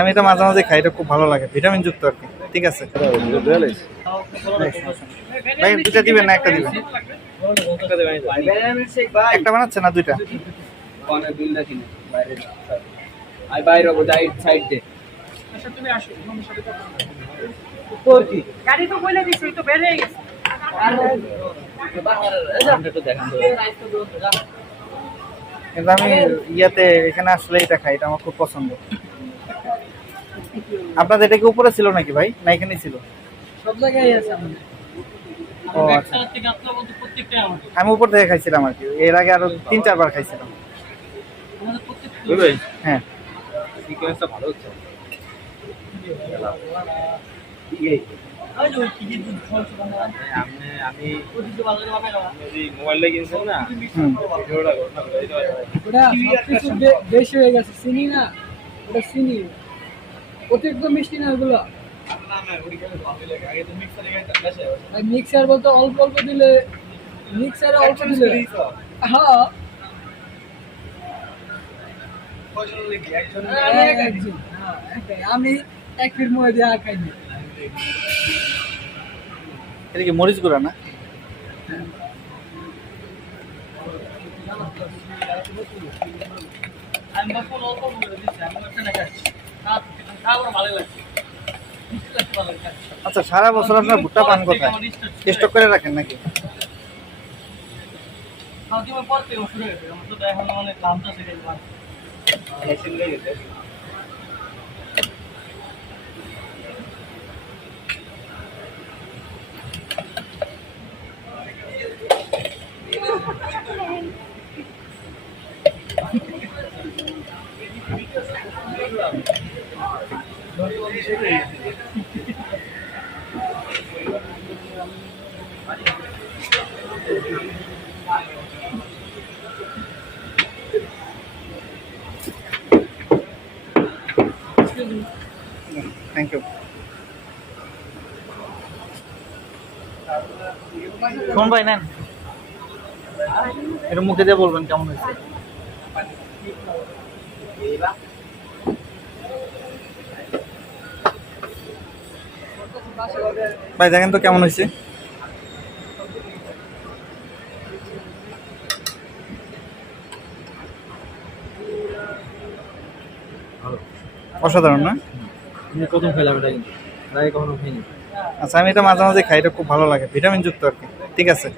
আমি এটা মাঝে মাঝে খাই, এটা খুব ভালো লাগে, ভিটামিন যুক্ত আর কি। ঠিক আছে ভাই, দুটা দিবেন না একটা দিবেন? একটা বানাচ্ছে না দুইটা? গাড়ি তো বলে দিছি, তো বের হয়ে গেছে। কিন্তু আমি ইয়াতে এখানে আসলে এটা খাই, এটা আমার খুব পছন্দ। আপনাদের এটা কি উপরে ছিল নাকি ভাই, না এখানেই ছিল? সব জায়গায় আছে আমাদের। ও আচ্ছা, আমি উপর থেকে খাইছিলাম আর কি, এর আগে আরো 3-4 বার খাইছিলাম। হ্যাঁ ভালো হচ্ছে। আমি মোবাইলটা কিনছেন না, বেশি হয়ে গেছে, চিনি না ওটা, চিনি অতিরিক্ত মিষ্টি না ওগুলো। মিক্সার বলতে অল্প অল্প দিলে, মিক্সারে অল্প দিলে। হ্যাঁ আমি এক ফিট মনে দিয়ে খাইনি। এটা কি মরিচ গুঁড়া না? আচ্ছা, সারা বছর আপনার ভুট্টা পান কোথায়, স্টক করে রাখেন নাকি? Thank you. শোন ভাই, নেন এটা মুখে দিয়ে বলবেন কেমন হয়েছে। ভাই দেখেন তো কেমন হয়েছে। অসাধারণ না? প্রথম খেলাম এটা, কিন্তু কখনো খাইনি। আচ্ছা, আমি এটা মাঝে মাঝে খাই, এটা খুব ভালো লাগে, ভিটামিন যুক্ত আর কি। ঠিক আছে।